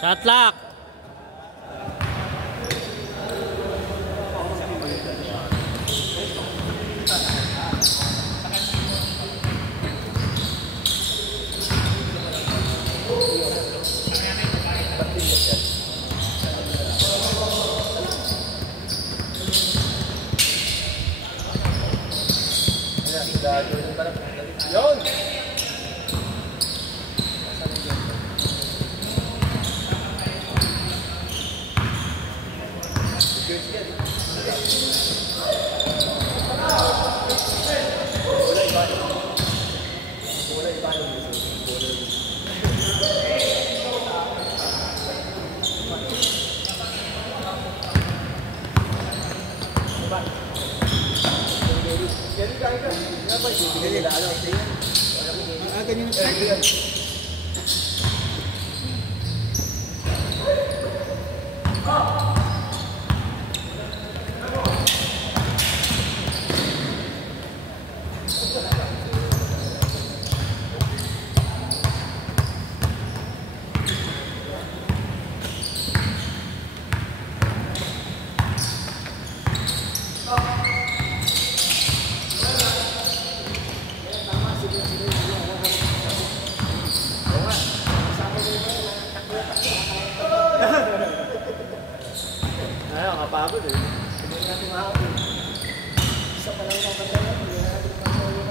Shot lock. Yun! Ayaw, kapagod eh. Hindi natin makakapin. Isa pa lang makakatayan. Hindi natin makakatayan.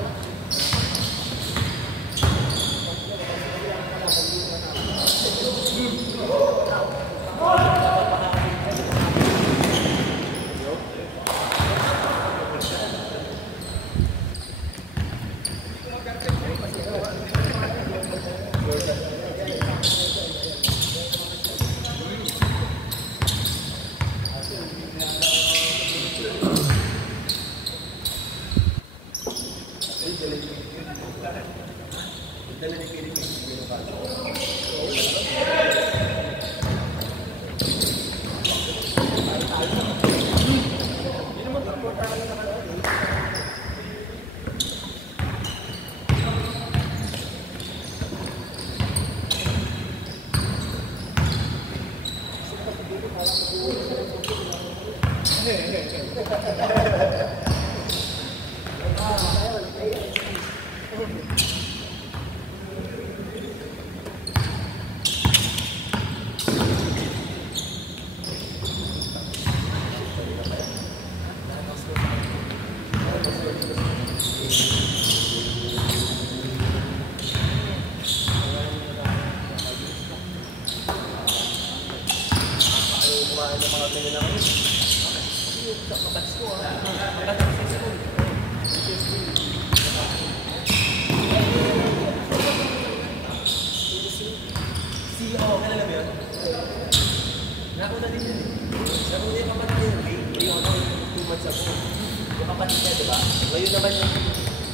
Ngayon naman yung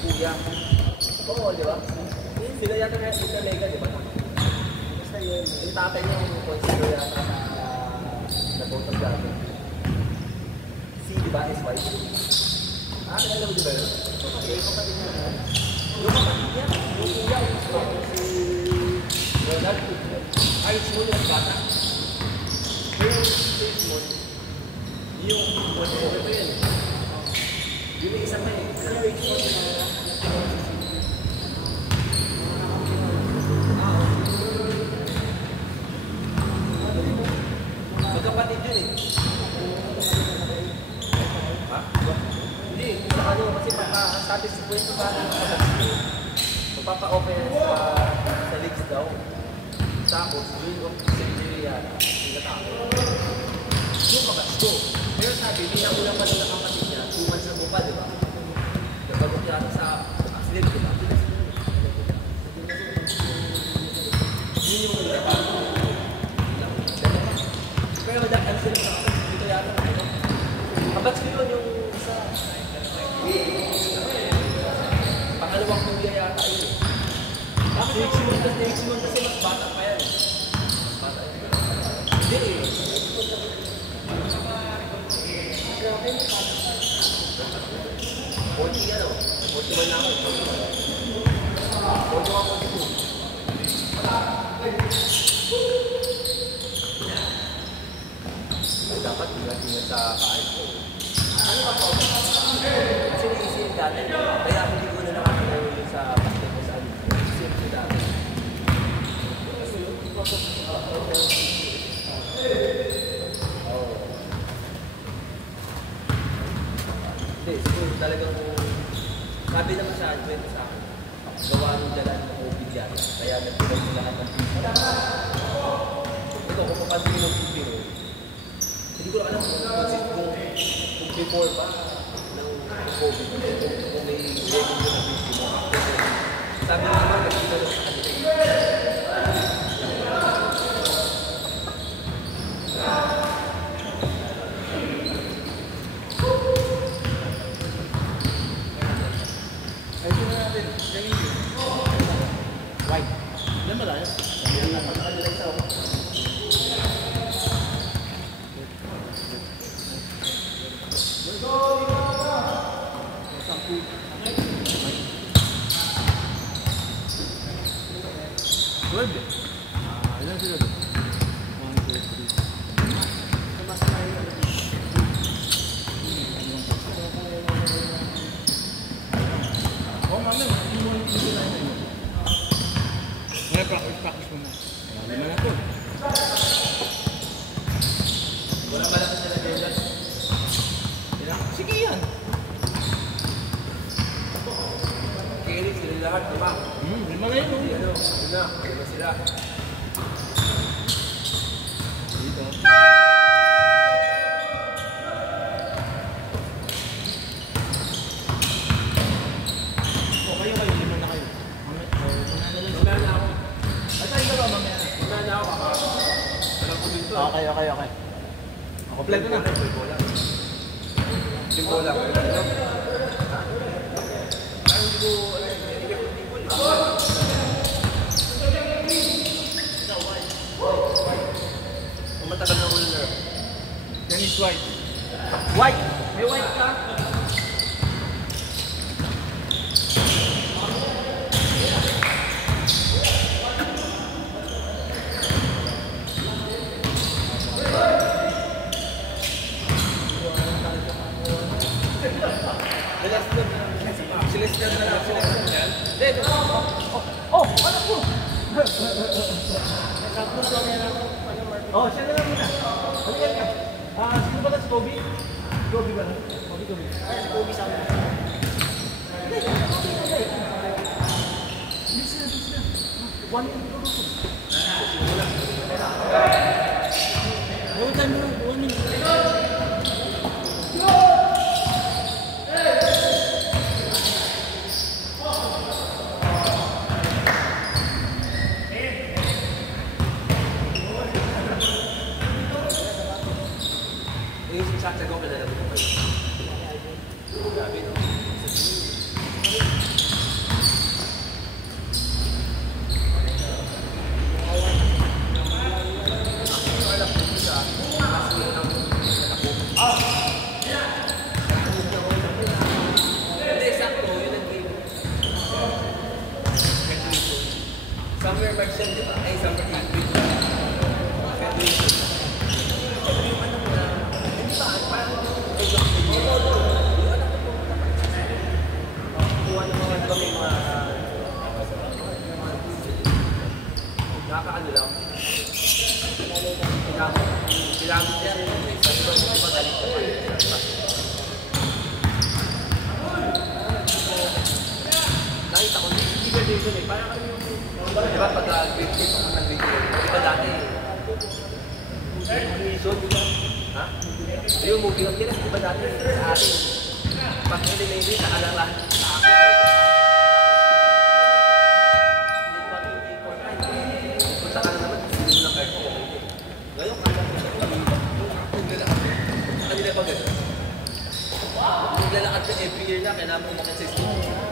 kuya. Oo, di ba? Sila yata na yung lega, di ba? Basta yun. Yung tatay niya yung consider yata sa total gagawin. Si, di ba? S.Y. Alam mo di ba yun? Yung kapatid niya. Yung kapatid niya, yung kuya, si Ronald. Ay, Simon yung bata. Yung Simon, yung whatever yun. Yun yung isang may magkapatid yun eh. ano, kasi satisfy ko sa akin magpapa-open sa leagues daw. Tapos, yun sa Nigeria, yung natapos. Yung kabatch ko. Pero sabi, binakulang pa nila kapatid niya, 2 months na buka, di ba? Nagpagod yata sa accident, di ba? Yun yung natapos. Pero ano sila sa kapatid, dito yata na ito. Kabatch ko yun yung isa. Pangalawang kuya yata yun. Next month kasi mas bata pa yan. Mas bata yan. Hindi eh. Konti yan o. Konti man na ako. Konti man ako dito. Dapat tingnan sa kain ko. Ano ba po? Kasi naisip dati. Kaya hindi ko na nakakita sa pastel ko sa naisip ko dati. Hindi, siguro talagang sabi naman sa akin, sa akin, gawa ng dalan ng COVID yan. Kaya nagpilog mo lahat ng pizza. Ito, kung papansin ng pizza, hindi ko alam kung before pa ng COVID, kung may revenue na pizza mo. Sabi naman, nagpilog sa kanila. White. Ilan ba tayo? Ilan sila doon? 1, 2, 3. Oh, mami, hindi mo yung pili na yun. Practice mo na. Lima na po. Wala malaki sila dyan. Sige yan. Kaya sila lahat, diba? Lima na yun. Ano, lima sila. Dito. Kayo, lima na kayo. Mamaya na ako. Ay, tayo ka ba mamaya na? Mamaya na ako, alam ko dito. Okay. Kompleto na. Yung bola. Ay, hindi ko, kung matagal na ulo na. Yan is white. White! May white ka? Celestial na lang. Celestial. Dito. Oh, ano po? Oh, siya na lang muna. Halika ka. Sino ba na si Kobe? Kobe ba na? Kobe. Ay, si Kobe sa akin. Bilis na. 1 minute ko. Gawin tayo mo. 1 minute. Yung sasagaw ka na lang ito. Grabe, no? Hindi, sakto. Yun ang game. Summer version, di ba? Ay, summer equity. Nakakaano lang. Kailangan yan. Sa iba magaling ka pa. dun eh. Parang kami yung... Di ba pag grade 6 ako ng grade 11? Di ba dati? Animation? Ha? Yung movie of Kinas, di ba dati sa atin? Pag elementary, nakalala sa akin. Punta ka na naman, hindi mo ng card ko. Ngayon, kaya ko siya. Kanila pa gano'n. Naglalakad ka every year na, kailangan mo umakit sa school.